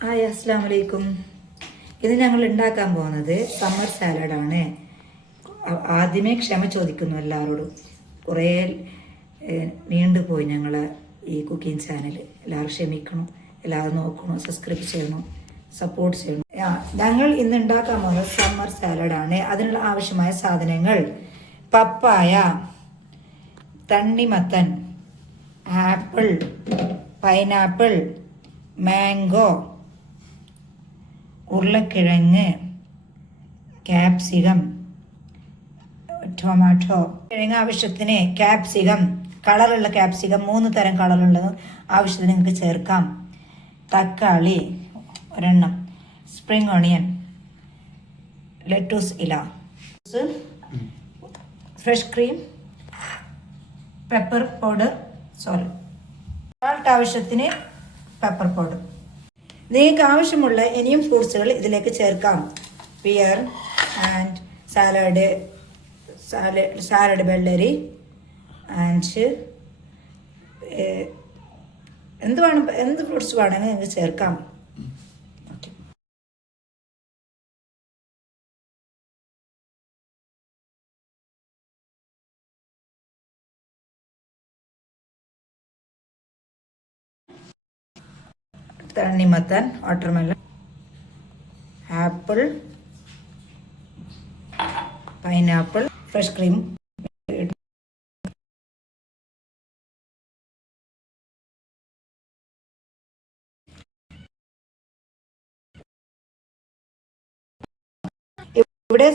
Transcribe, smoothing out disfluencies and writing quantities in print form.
Hi അസ്സാം വലൈക്കും. ഇത് ഞങ്ങൾ ഉണ്ടാക്കാൻ പോകുന്നത് സമ്മർ സാലഡാണ്. ആദ്യമേ ക്ഷമ ചോദിക്കുന്നു എല്ലാവരോടും. കുറേ നീണ്ടുപോയി ഞങ്ങൾ ഈ കുക്കിംഗ് ചാനൽ. എല്ലാവരും ക്ഷമിക്കണം, എല്ലാവരും നോക്കണം, സബ്സ്ക്രൈബ് ചെയ്യണം, സപ്പോർട്ട് ചെയ്യണം. ഞങ്ങൾ ഇന്ന് ഉണ്ടാക്കാൻ പോകുന്നത് സമ്മർ സാലഡാണ്. അതിനുള്ള ആവശ്യമായ സാധനങ്ങൾ: പപ്പായ, തണ്ണിമത്തൻ, ആപ്പിൾ, പൈനാപ്പിൾ, മാംഗോ, ഉരുളക്കിഴങ്ങ്, ക്യാപ്സികം, ടൊമാറ്റോ. കിഴങ്ങ് ആവശ്യത്തിന് ക്യാപ്സികം, കളറുള്ള ക്യാപ്സികം 3 തരം കളറുള്ളത് ആവശ്യത്തിന് നിങ്ങൾക്ക് ചേർക്കാം. തക്കാളി ഒരെണ്ണം, സ്പ്രിംഗ് ഓണിയൻ, ലെറ്റൂസ് ഇല, fresh cream, pepper powder, salt ആവശ്യത്തിന് പെപ്പർ പൗഡർ. നിങ്ങൾക്ക് ആവശ്യമുള്ള ഇനിയും ഫ്രൂട്ട്സുകൾ ഇതിലേക്ക് ചേർക്കാം. പിയർ ആൻഡ് സാലഡ് വെള്ളരി ആൻഡ് എന്ത് ഫ്രൂട്ട്സ് വേണമെങ്കിൽ നിങ്ങൾക്ക് ചേർക്കാം. തണ്ണിമത്തൻ, watermelon, apple, pineapple, fresh cream. ഇവിടെ